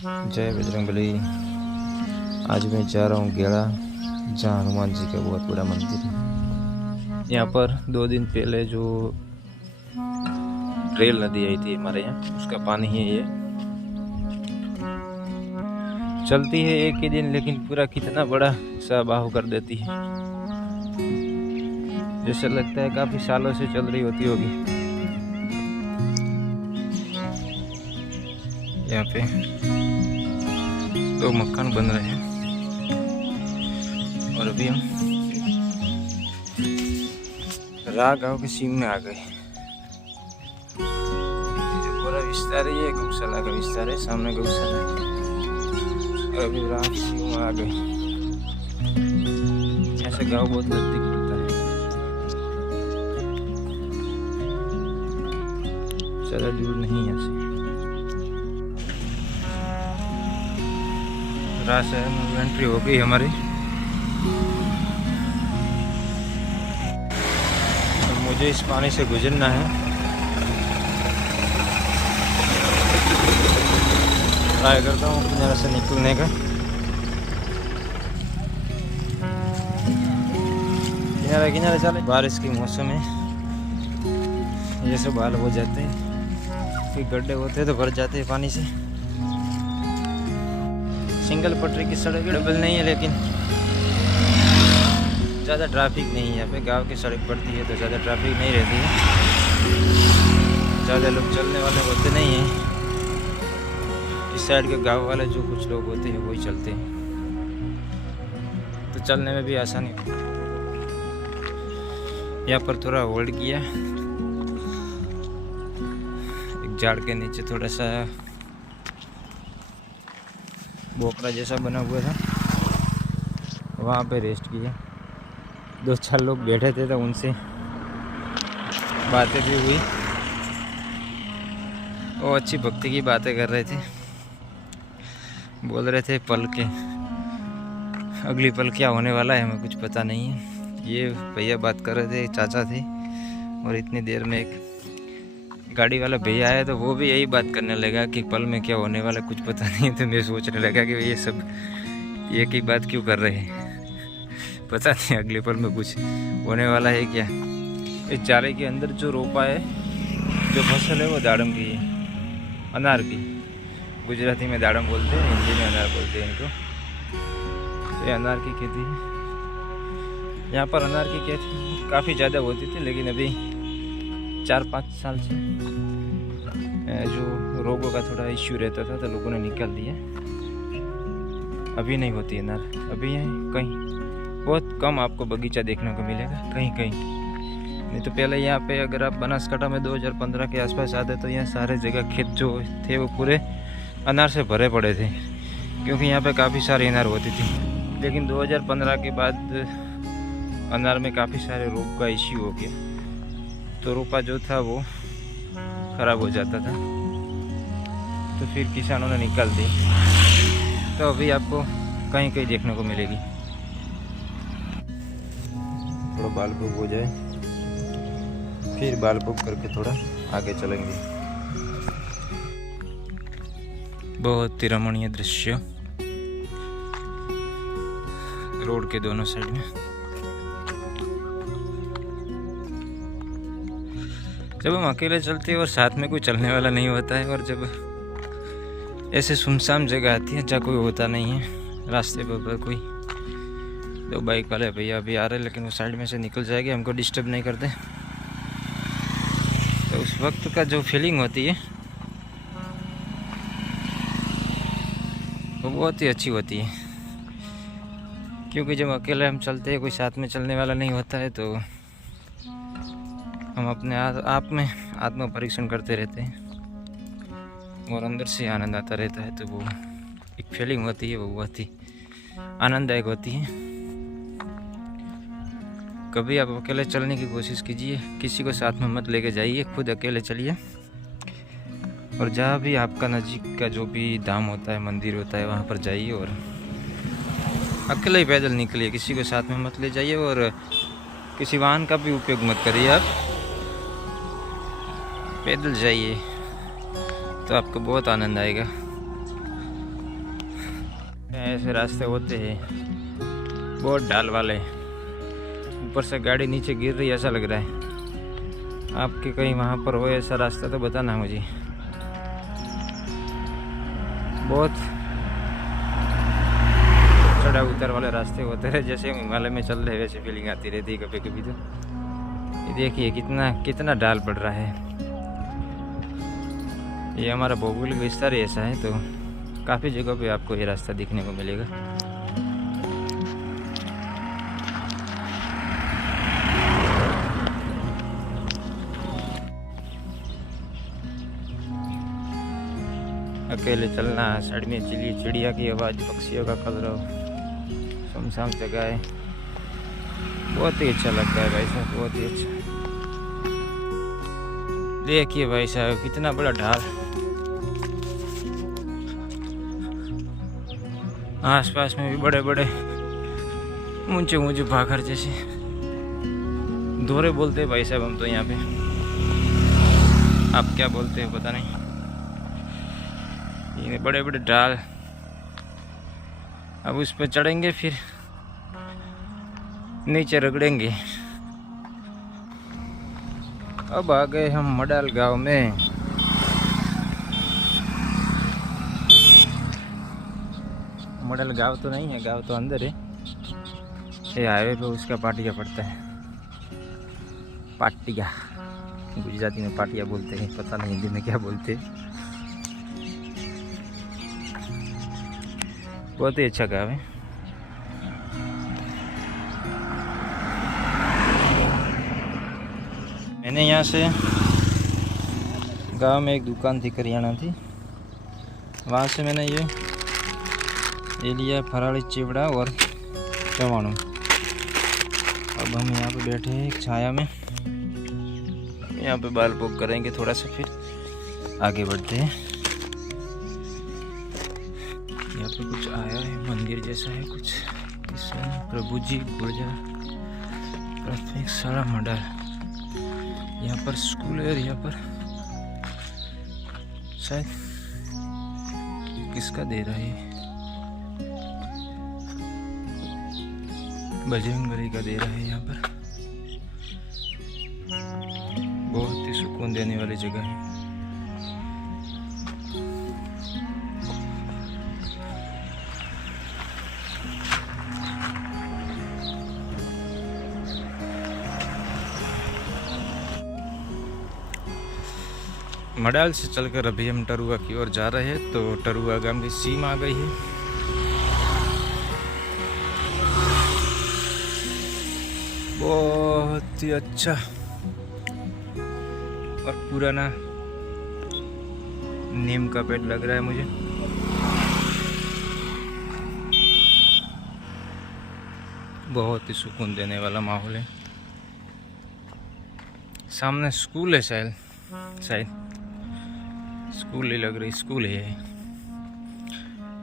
जय बजरंगबली। आज मैं जा रहा हूँ गेड़ा, जहाँ हनुमान जी का बहुत बड़ा मंदिर है। यहाँ पर 2 दिन पहले जो रेल नदी आई थी हमारे यहाँ, उसका पानी है ये। चलती है एक ही दिन, लेकिन पूरा कितना बड़ा सा बहाव कर देती है। जैसे लगता है काफी सालों से चल रही होती होगी। यहाँ पे 2 मकान बन रहे हैं और अभी हम राह गांव के सीम में आ गए। जो पूरा विस्तार है ये गौशाला का विस्तार है, सामने गौशाला है। और अभी राह के सीम में आ गए। ऐसे गांव बहुत नजदीक पड़ता है, ज़्यादा दूर नहीं यहाँ से। राह से एंट्री हो गई हमारी। मुझे इस पानी से गुजरना है। ट्राई करता हूँ किनारे से निकलने का। किनारे किनारे चले। बारिश के मौसम है, ये सब हाल हो जाते हैं कि गड्ढे होते हैं तो भर जाते हैं पानी से। सिंगल पटरी की सड़क डबल नहीं है, लेकिन ज़्यादा ट्रैफिक नहीं है। यहाँ पे गांव की सड़क पड़ती है तो ज़्यादा ट्रैफिक नहीं रहती है, ज़्यादा लोग चलने वाले होते नहीं हैं। इस साइड के गांव वाले जो कुछ लोग होते हैं वही चलते हैं, तो चलने में भी आसानी। यहाँ पर थोड़ा होल्ड किया, एक झाड़ के नीचे थोड़ा सा बोकरा जैसा बना हुआ था, वहाँ पे रेस्ट किया। 2-4 लोग बैठे थे तो उनसे बातें भी हुई। वो अच्छी भक्ति की बातें कर रहे थे, बोल रहे थे पल के अगली पल क्या होने वाला है हमें कुछ पता नहीं है। ये भैया बात कर रहे थे, चाचा थे। और इतनी देर में एक गाड़ी वाला भैया आया तो वो भी यही बात करने लगा कि पल में क्या होने वाला कुछ पता नहीं। तो मैं सोचने लगा कि ये सब एक ही बात क्यों कर रहे हैं, पता नहीं अगले पल में कुछ होने वाला है क्या। इस चारे के अंदर जो रोपा है, जो फसल है, वो दाड़म की है, अनार की। गुजराती में दाड़म बोलते हैं, हिंदी में अनार बोलते हैं इनको। तो ये अनार की खेती है। यहाँ पर अनार की खेती काफ़ी ज़्यादा होती थी, लेकिन अभी 4-5 साल से जो रोगों का थोड़ा इश्यू रहता था तो लोगों ने निकाल दिया। अभी नहीं होती है अनार। अभी कहीं बहुत कम आपको बगीचा देखने को मिलेगा, कहीं कहीं। नहीं तो पहले यहाँ पे अगर आप बनासकांठा में 2015 के आसपास आते तो यहाँ सारे जगह खेत जो थे वो पूरे अनार से भरे पड़े थे, क्योंकि यहाँ पे काफ़ी सारी अनार होती थी। लेकिन 2015 के बाद अनार में काफ़ी सारे रोग का इश्यू हो गया, तो रोपा जो था वो ख़राब हो जाता था, तो फिर किसानों ने निकाल दी। तो अभी आपको कहीं कहीं देखने को मिलेगी। थोड़ा बाल बुक हो जाए, फिर बाल बुक करके थोड़ा आगे चलेंगे। बहुत ही रमणीय दृश्य रोड के दोनों साइड में। जब हम अकेले चलते हैं और साथ में कोई चलने वाला नहीं होता है, और जब ऐसे सुनसान जगह आती है जहाँ कोई होता नहीं है, रास्ते पर कोई 2 बाइक वाले भैया अभी आ रहे हैं, लेकिन वो साइड में से निकल जाएंगे, हमको डिस्टर्ब नहीं करते। तो उस वक्त का जो फीलिंग होती है वो बहुत ही अच्छी होती है, क्योंकि जब अकेले हम चलते हैं, कोई साथ में चलने वाला नहीं होता है, तो हम अपने आप में आत्म परीक्षण करते रहते हैं और अंदर से आनंद आता रहता है। तो वो एक फीलिंग होती है, वो बहुत ही आनंददायक होती है। कभी आप अकेले चलने की कोशिश कीजिए, किसी को साथ में मत लेके जाइए, खुद अकेले चलिए। और जहाँ भी आपका नज़दीक का जो भी धाम होता है, मंदिर होता है, वहाँ पर जाइए और अकेले ही पैदल निकलिए, किसी को साथ में मत ले जाइए। और किसी वाहन का भी उपयोग मत करिए, आप पैदल जाइए तो आपको बहुत आनंद आएगा। ऐसे रास्ते होते हैं बहुत ढाल वाले, ऊपर से गाड़ी नीचे गिर रही है ऐसा लग रहा है। आपके कहीं वहाँ पर हो ऐसा रास्ता तो बताना मुझे। बहुत चढ़ा उतर वाले रास्ते होते हैं, जैसे हम हिमालय में चल रहे हैं वैसे फीलिंग आती रहती है कभी कभी। तो ये देखिए कितना ढाल पड़ रहा है। ये हमारा भौगोलिक विस्तार ही ऐसा है, तो काफ़ी जगह पे आपको ये रास्ता दिखने को मिलेगा। अकेले चलना, साइड में चिड़िया की आवाज़, पक्षियों का कलरव, सुनसान जगह है, बहुत ही अच्छा लगता है भाई साहब, बहुत ही अच्छा। देखिए भाई साहब कितना बड़ा ढाल, आसपास में भी बड़े बड़े ऊंचे ऊंचे भाखर जैसे दोहरे बोलते हैं भाई साहब हम तो यहाँ पे, आप क्या बोलते हो पता नहीं। ये बड़े बड़े ढाल, अब उस पर चढ़ेंगे फिर नीचे रगड़ेंगे। अब आ गए हम मडाल गांव में। मडाल गांव तो नहीं है, गांव तो अंदर है। ये हाईवे पे उसका पाटिया पड़ता है, पाटिया गुजराती में पाटिया बोलते हैं, पता नहीं हिंदी में क्या बोलते हैं। बहुत ही अच्छा गाँव है। मैंने यहाँ से गांव में एक दुकान थी, करियाना थी, वहाँ से मैंने ये लिया फराड़ी चिवड़ा और चवाणू। अब हम यहाँ पे बैठे हैं एक छाया में, यहाँ पे बाल पोक करेंगे थोड़ा सा, फिर आगे बढ़ते हैं। यहाँ पे कुछ आया है, मंदिर जैसा है कुछ, इसमें प्रभु जी गुर्जर प्राथमिक शाला मडाल, यहाँ पर स्कूल है। और यहाँ पर शायद किसका दे रहा है, बजरंगबली का दे रहा है। यहाँ पर बहुत ही सुकून देने वाली जगह है। मडाल से चलकर अभी हम टरुआ की ओर जा रहे हैं। तो टरुआ गांव की सीम आ गई है। बहुत ही अच्छा और पुराना नीम का पेड़ लग रहा है मुझे। बहुत ही सुकून देने वाला माहौल है। सामने स्कूल है, शायद स्कूल ही लग रही, स्कूल है।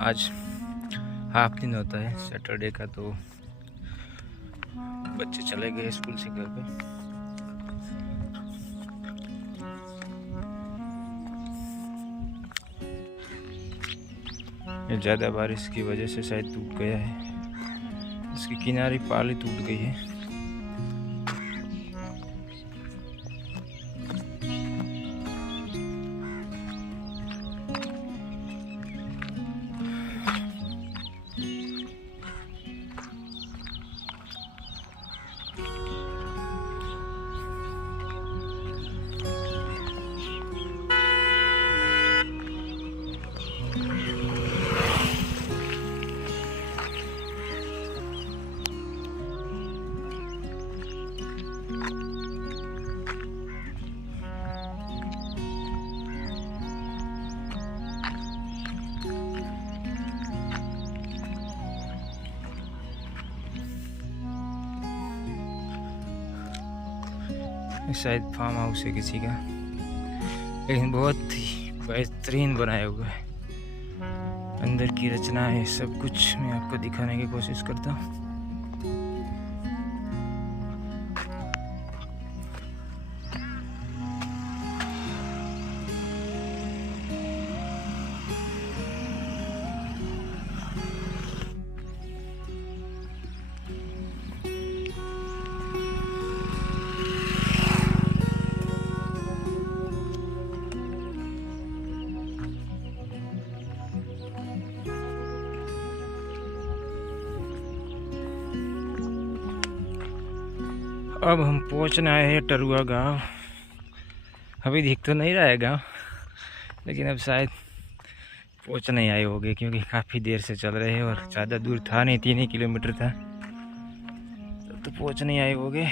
आज हाफ दिन होता है सैटरडे का, तो बच्चे चले गए स्कूल से घर पे। ये ज़्यादा बारिश की वजह से शायद टूट गया है, इसकी किनारी पाली टूट गई है। शायद फार्म हाउस है किसी का, लेकिन बहुत ही बेहतरीन बनाया हुआ है। अंदर की रचना है, सब कुछ मैं आपको दिखाने की कोशिश करता हूँ। अब हम पहुंचने आए हैं टरुआ गांव। अभी दिख तो नहीं रहा है गांव, लेकिन अब शायद पहुंच नहीं आए होंगे क्योंकि काफ़ी देर से चल रहे हैं और ज़्यादा दूर था नहीं, 3 ही किलोमीटर था, तो पहुंच नहीं आए होंगे।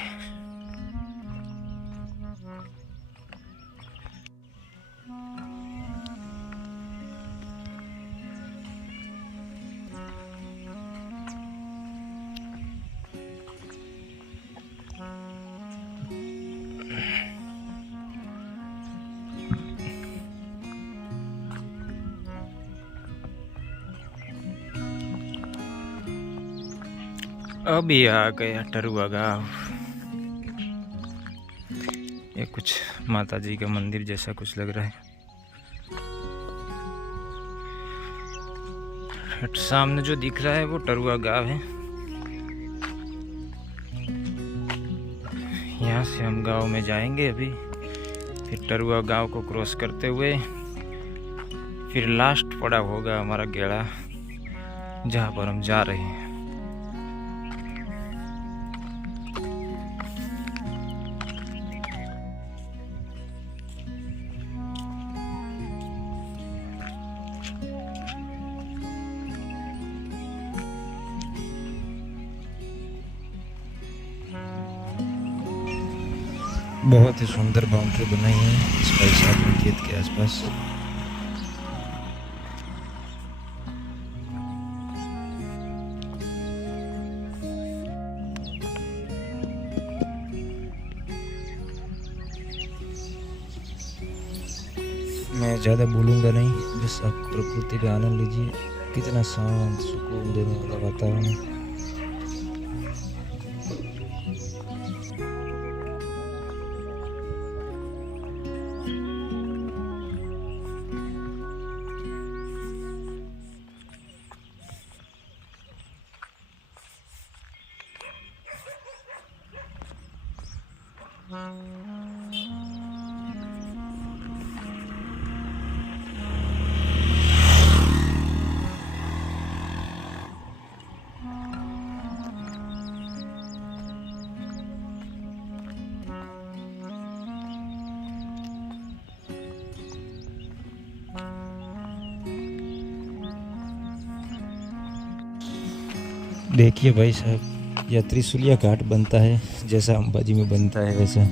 अभी आ गया टरुआ गांव। ये कुछ माता जी का मंदिर जैसा कुछ लग रहा है। सामने जो दिख रहा है वो टरुआ गांव है। यहाँ से हम गांव में जाएंगे अभी, फिर टरुआ गांव को क्रॉस करते हुए फिर लास्ट पड़ा होगा हमारा गेड़ा, जहाँ पर हम जा रहे हैं। बहुत ही सुंदर बाउंड्री बनाई है इस भाई साहब ने खेत के आसपास। मैं ज़्यादा बोलूँगा नहीं, बस आप प्रकृति का आनंद लीजिए। कितना शांत सुकून देने वाला वातावरण है। देखिए भाई साहब, यह त्रिशूलिया घाट बनता है जैसा अंबाजी में बनता है वैसा।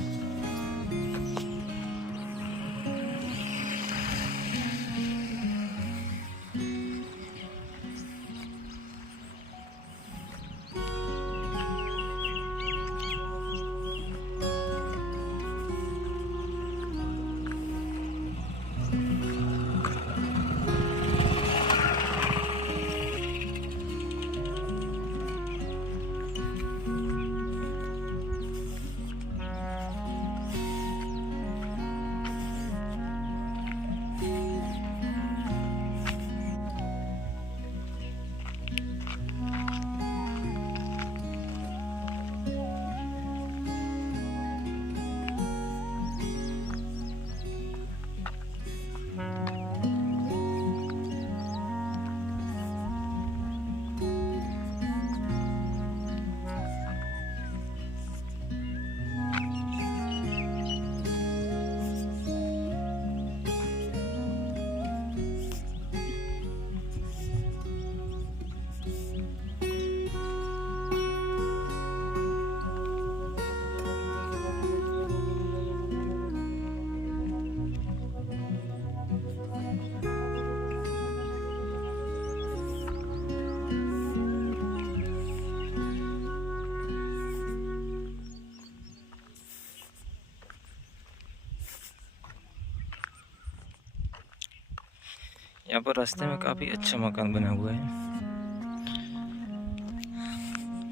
यहाँ पर रास्ते में काफी अच्छा मकान बना हुआ है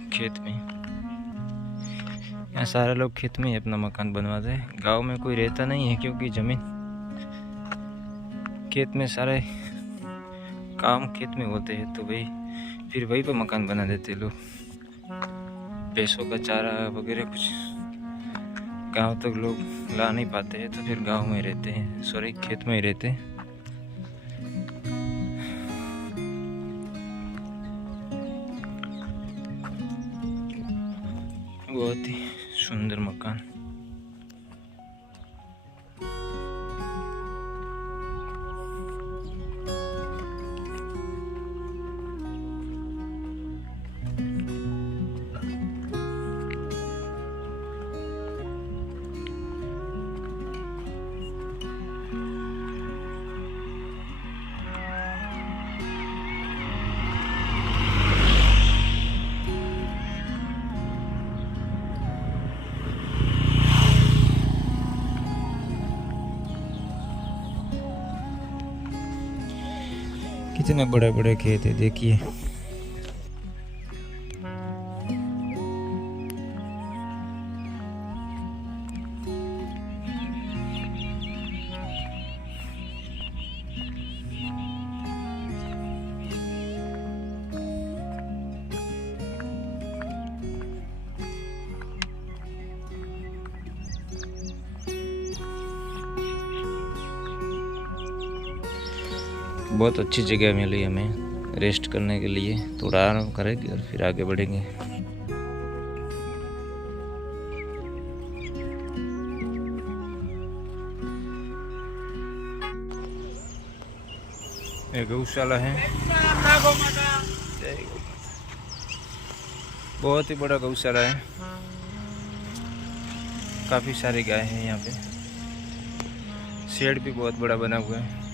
खेत में। यहाँ सारे लोग खेत में ही अपना मकान बनवाते हैं। गांव में कोई रहता नहीं है क्योंकि जमीन खेत में, सारे काम खेत में होते हैं, तो वही फिर वही पर मकान बना देते लोग। भैंसों का चारा वगैरह कुछ गांव तक लोग ला नहीं पाते हैं, तो फिर गांव में रहते हैं, सॉरी खेत में ही रहते हैं। बहुत ही सुंदर मकान। कितने बड़े बड़े खेत है देखिए। बहुत अच्छी जगह मिली हमें रेस्ट करने के लिए। थोड़ा आराम करेंगे और फिर आगे बढ़ेंगे। ये गौशाला है, बहुत ही बड़ा गौशाला है। काफी सारी गाय हैं यहाँ पे। शेड भी बहुत बड़ा बना हुआ है।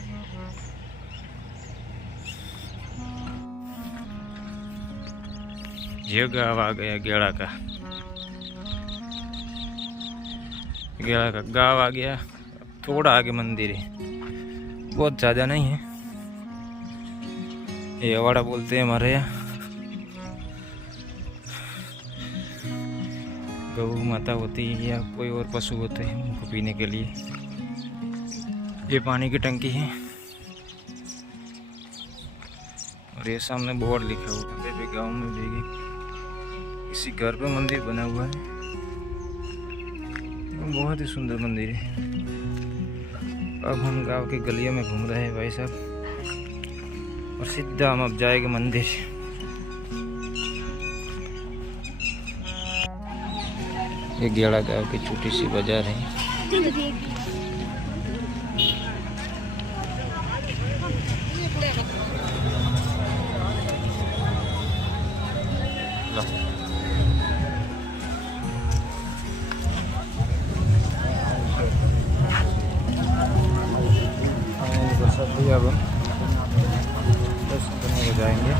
ये गाँव आ गया, गेड़ा का गाँव आ गया। थोड़ा आगे मंदिर है, बहुत ज़्यादा नहीं है। ये अवाड़ा बोलते हैं हमारे यहाँ। गौ माता होती है या कोई और पशु होते हैं उनको पीने के लिए। ये पानी की टंकी है और ये सामने बोर्ड लिखा हुआ है। गाँव में भी किसी घर पे मंदिर बना हुआ है। बहुत ही सुंदर मंदिर है। अब हम गांव की गलियों में घूम रहे हैं भाई साहब, और सीधा हम अब जाएंगे मंदिर। ये गेड़ा गांव की छोटी सी बाजार है। अब हम दर्शन करने को जाएंगे।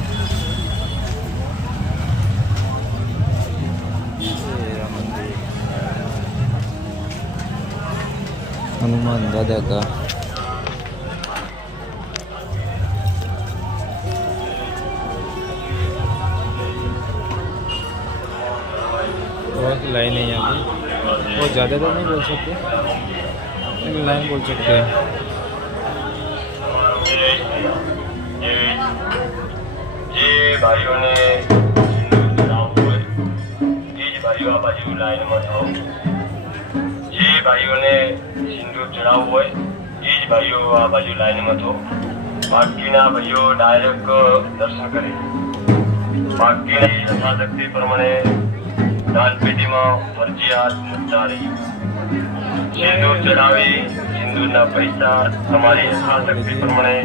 मंदिर हनुमान दादा का। बहुत लाइन है यहाँ पे। बहुत ज़्यादा तो नहीं बोल सकते, लेकिन लाइन बोल सकते हैं। જે ભાઈઓને સિંદૂર ચડાવવું હોય એ જ ભાઈઓ આ બાજુ લાઈનમાં થાઓ। જે ભાઈઓને સિંદૂર ચડાવવું હોય એ જ ભાઈઓ આ બાજુ લાઈનમાં થાઓ। બાકીના ભાઈઓ ડાયરેક્ટ દર્શન કરે। બાકીની યથાશક્તિ પ્રમાણે દાનપેટીમાં ફરજિયાત મૂકતા રહીએ। સિંદૂર ચડાવી સિંદૂરના પૈસા તમારી યથાશક્તિ પ્રમાણે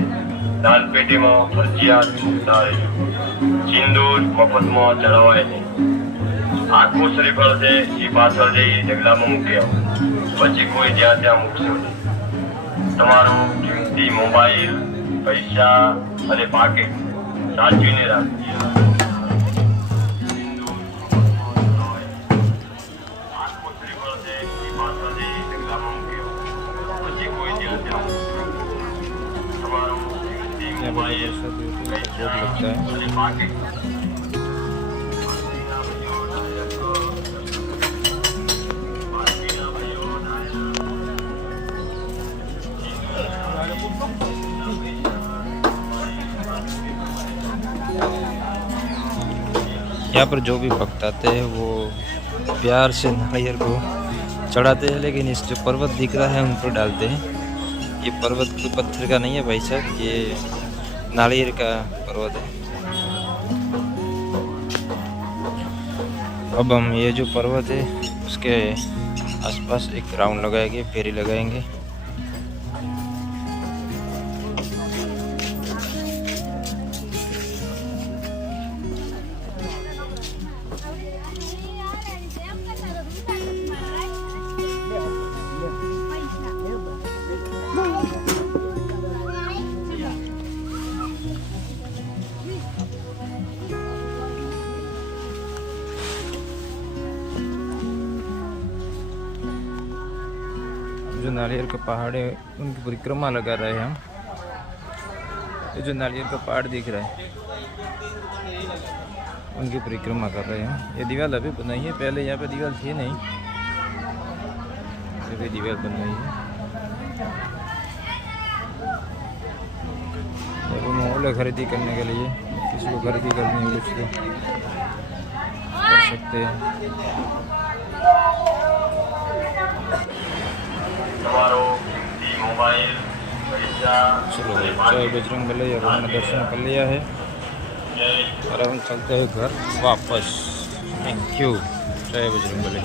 દાન પેટીમાં ફરજિયાત મૂકતા રહેજો। સિંદૂર મફતમાં ચડાવાય નહીં। આખું શ્રીફળ છે એ પાછળ જઈ ઢગલામાં મૂકી આવો, પછી કોઈ જ્યાં ત્યાં મૂકશો નહીં। તમારું કિંમતી મોબાઈલ, પૈસા અને પાકીટ સાચવીને રાખજો। આખું શ્રીફળ છે એ પાછળ જઈ ઢગલામાં મૂકી આવો, પછી કોઈ જ્યાં ત્યાં મૂકશો નહીં। તમારું यहाँ पर बोर्ड लगता है। यहाँ पर जो भी भक्त आते हैं वो प्यार से नारियल को चढ़ाते हैं, लेकिन इस जो पर्वत दिख रहा है उन पर डालते हैं। ये पर्वत कोई पत्थर का नहीं है भाई साहब, ये नारियल का पर्वत है। अब हम ये जो पर्वत है उसके आसपास एक राउंड लगाएंगे, फेरी लगाएंगे। जो नारियल का पहाड़ है उनकी परिक्रमा लगा रहे हैं हम। ये जो नारियल का पहाड़ दिख रहा है उनकी परिक्रमा कर रहे हैं। ये दीवार अभी बनाई है, पहले यहाँ पे दीवार थी नहीं, अभी दीवार बनाई है। अभी माहौल है खरीदी करने के लिए, किसी को खरीदी करनी है कुछ तो कर सकते हैं। चलो जय बजरंग बली। अब हमने दर्शन कर लिया है और अब हम चलते हैं घर वापस। Thank you. जय बजरंग बली।